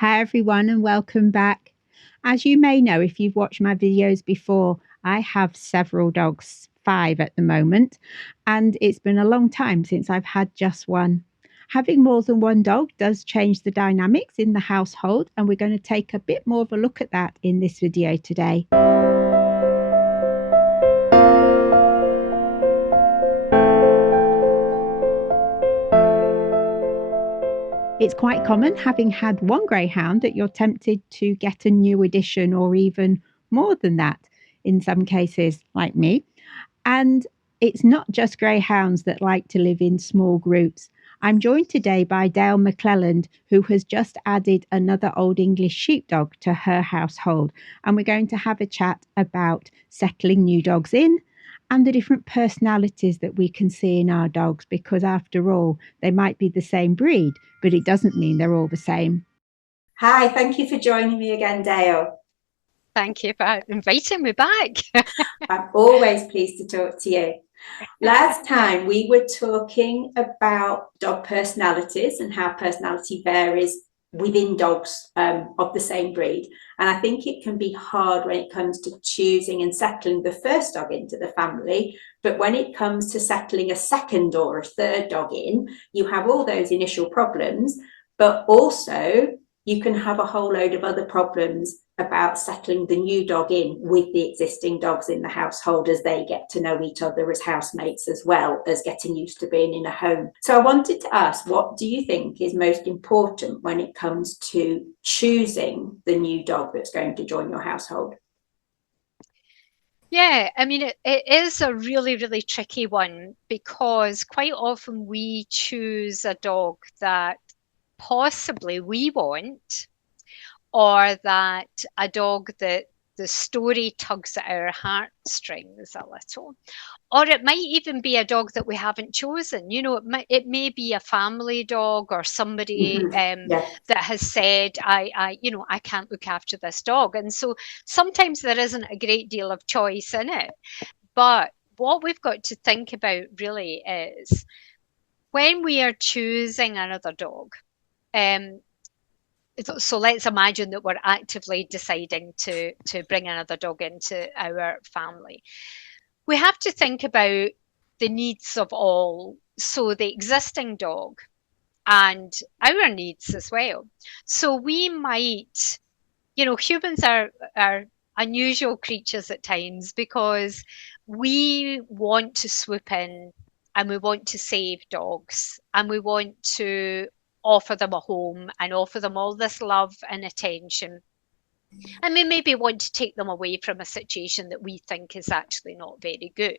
Hi everyone and welcome back. As you may know, if you've watched my videos before, I have several dogs, 5 at the moment, and it's been a long time since I've had just one. Having more than one dog does change the dynamics in the household, and we're going to take a bit more of a look at that in this video today. It's quite common, having had one greyhound, that you're tempted to get a new addition or even more than that in some cases, like me. And it's not just greyhounds that like to live in small groups. I'm joined today by Dale McLelland, who has just added another Old English sheepdog to her household. And we're going to have a chat about settling new dogs in and the different personalities that we can see in our dogs, because after all, they might be the same breed, but it doesn't mean they're all the same. Hi, thank you for joining me again, Dale. Thank you for inviting me back. I'm always pleased to talk to you. Last time we were talking about dog personalities and how personality varies within dogs of the same breed. And I think it can be hard when it comes to choosing and settling the first dog into the family. But when it comes to settling a second or a third dog in, you have all those initial problems, but also you can have a whole load of other problems about settling the new dog in with the existing dogs in the household as they get to know each other as housemates, as well as getting used to being in a home. So I wanted to ask, what do you think is most important when it comes to choosing the new dog that's going to join your household? Yeah, I mean, it is a really, really tricky one because quite often we choose a dog that possibly we want, or that a dog that the story tugs at our heartstrings a little. Or it might even be a dog that we haven't chosen. It may be a family dog or somebody Yeah. that has said, I can't look after this dog. And so sometimes there isn't a great deal of choice in it. But what we've got to think about really is when we are choosing another dog, um, so let's imagine that we're actively deciding to bring another dog into our family. We have to think about the needs of all, so the existing dog and our needs as well. So we might, humans are unusual creatures at times because we want to swoop in and we want to save dogs and we want to offer them a home and offer them all this love and attention. And we maybe want to take them away from a situation that we think is actually not very good.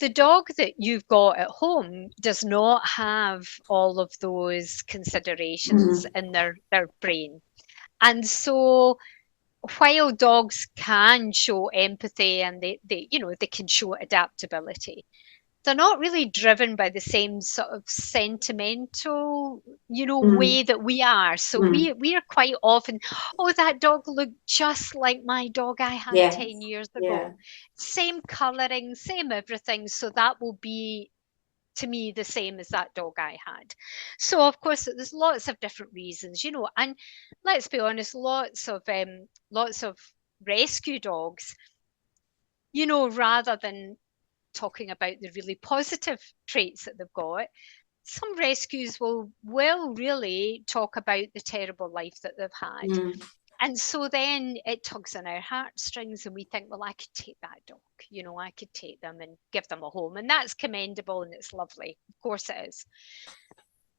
The dog that you've got at home does not have all of those considerations Mm. in their brain. And so while dogs can show empathy and they can show adaptability, they're not really driven by the same sort of sentimental, Mm. way that we are. So Mm. we are quite often, oh, that dog looked just like my dog I had Yes. 10 years Yeah. ago. Same colouring, same everything. So that will be, to me, the same as that dog I had. So of course there's lots of different reasons, and let's be honest, lots of rescue dogs, rather than talking about the really positive traits that they've got, some rescues will really talk about the terrible life that they've had. Mm. And so then it tugs on our heartstrings and we think, well, I could take that dog, I could take them and give them a home. And that's commendable and it's lovely. Of course it is.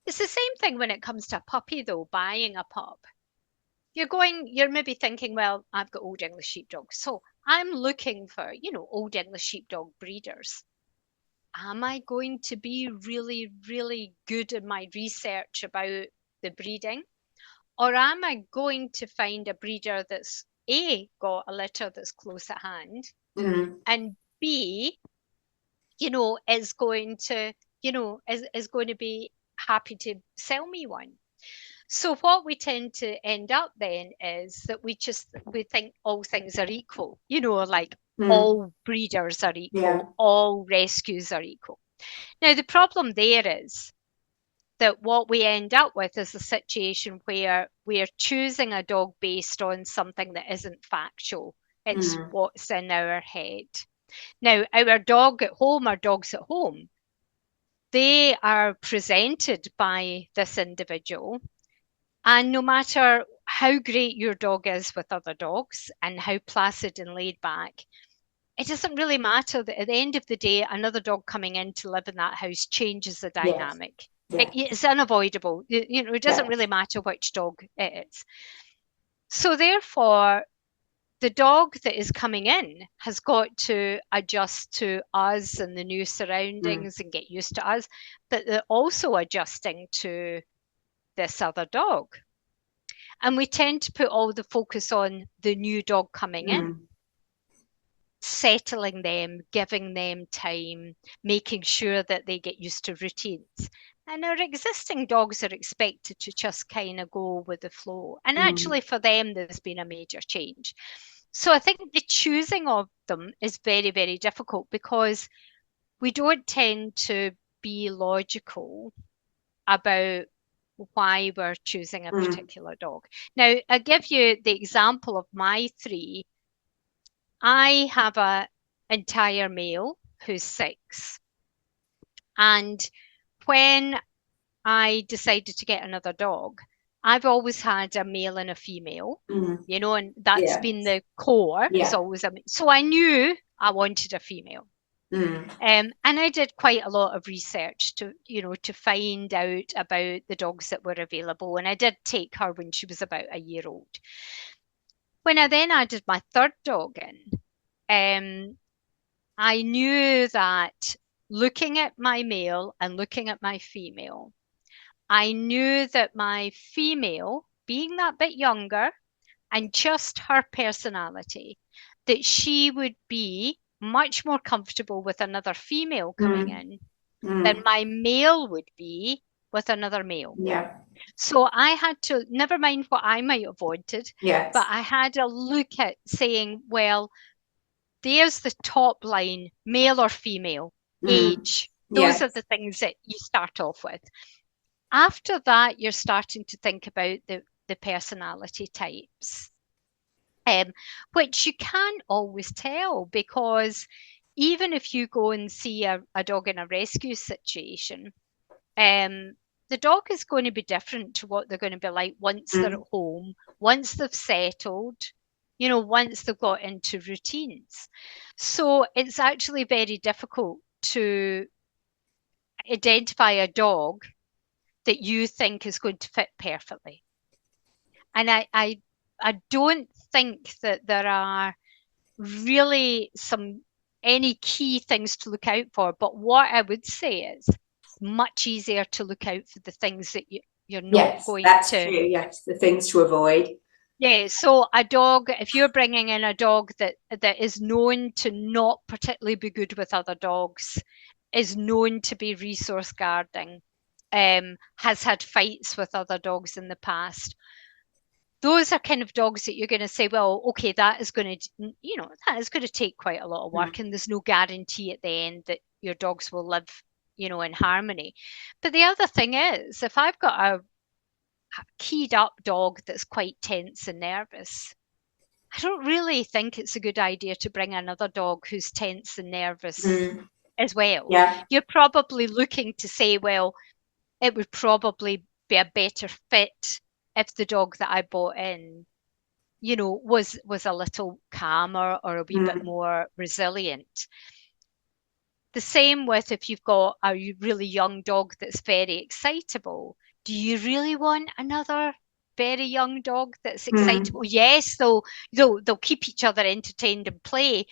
It's the same thing when it comes to a puppy, though, buying a pup. You're maybe thinking, well, I've got Old English sheepdog. So I'm looking for, Old English sheepdog breeders. Am I going to be really, really good in my research about the breeding? Or am I going to find a breeder that's A, got a litter that's close at hand, Mm. and B, is going to, is going to be happy to sell me one? So what we tend to end up then is that we think all things are equal, like Mm. all breeders are Yeah. equal, all rescues are equal. Now the problem there is that what we end up with is a situation where we're choosing a dog based on something that isn't factual. It's what's in our head. Now, our dog at home, our dogs at home, they are presented by this individual. And no matter how great your dog is with other dogs and how placid and laid back, it doesn't really matter that at the end of the day, another dog coming in to live in that house changes the dynamic. Yes. It's unavoidable. You know, it doesn't really matter which dog it is. So therefore, the dog that is coming in has got to adjust to us and the new surroundings and get used to us, but they're also adjusting to this other dog. And we tend to put all the focus on the new dog coming in, settling them, giving them time, making sure that they get used to routines. And our existing dogs are expected to just kind of go with the flow. And actually, for them, there's been a major change. So I think the choosing of them is very, very difficult because we don't tend to be logical about why we're choosing a particular dog. Now, I'll give you the example of my three. I have an entire male who's 6. And when I decided to get another dog, I've always had a male and a female, you know, and that's been the core. It's always so I knew I wanted a female. And I did quite a lot of research to, you know, to find out about the dogs that were available. And I did take her when she was about a year old. When I then added my third dog in, I knew that looking at my male and looking at my female, I knew that my female, being that bit younger and just her personality, that she would be much more comfortable with another female coming in than my male would be with another male. So I had to, never mind what I might have wanted, but I had a look at saying, well, there's the top line, male or female, age. Those are the things that you start off with. After that, you're starting to think about the personality types, which you can't always tell, because even if you go and see a dog in a rescue situation, the dog is going to be different to what they're going to be like once they're at home, once they've settled, you know, once they've got into routines. So it's actually very difficult to identify a dog that you think is going to fit perfectly. And I don't think that there are really any key things to look out for. But what I would say is it's much easier to look out for the things that you're not going to. Yes, that's true. Yes, the things to avoid. Yeah, so a dog, if you're bringing in a dog that is known to not particularly be good with other dogs, is known to be resource guarding, has had fights with other dogs in the past, those are kind of dogs that you're going to say, well, okay, that is going to, you know, that is going to take quite a lot of work, and there's no guarantee at the end that your dogs will live, you know, in harmony. But the other thing is, if I've got a keyed up dog that's quite tense and nervous, I don't really think it's a good idea to bring another dog who's tense and nervous as well. You're probably looking to say, well, it would probably be a better fit if the dog that I bought in, you know, was a little calmer or a wee bit more resilient. The same with if you've got a really young dog that's very excitable. Do you really want another very young dog that's excitable? Yes, they'll keep each other entertained and play,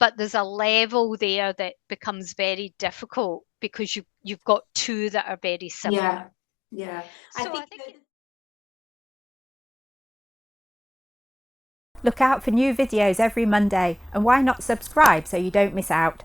but there's a level there that becomes very difficult because you've got two that are very similar. Yeah. So I think Look out for new videos every Monday, and why not subscribe so you don't miss out?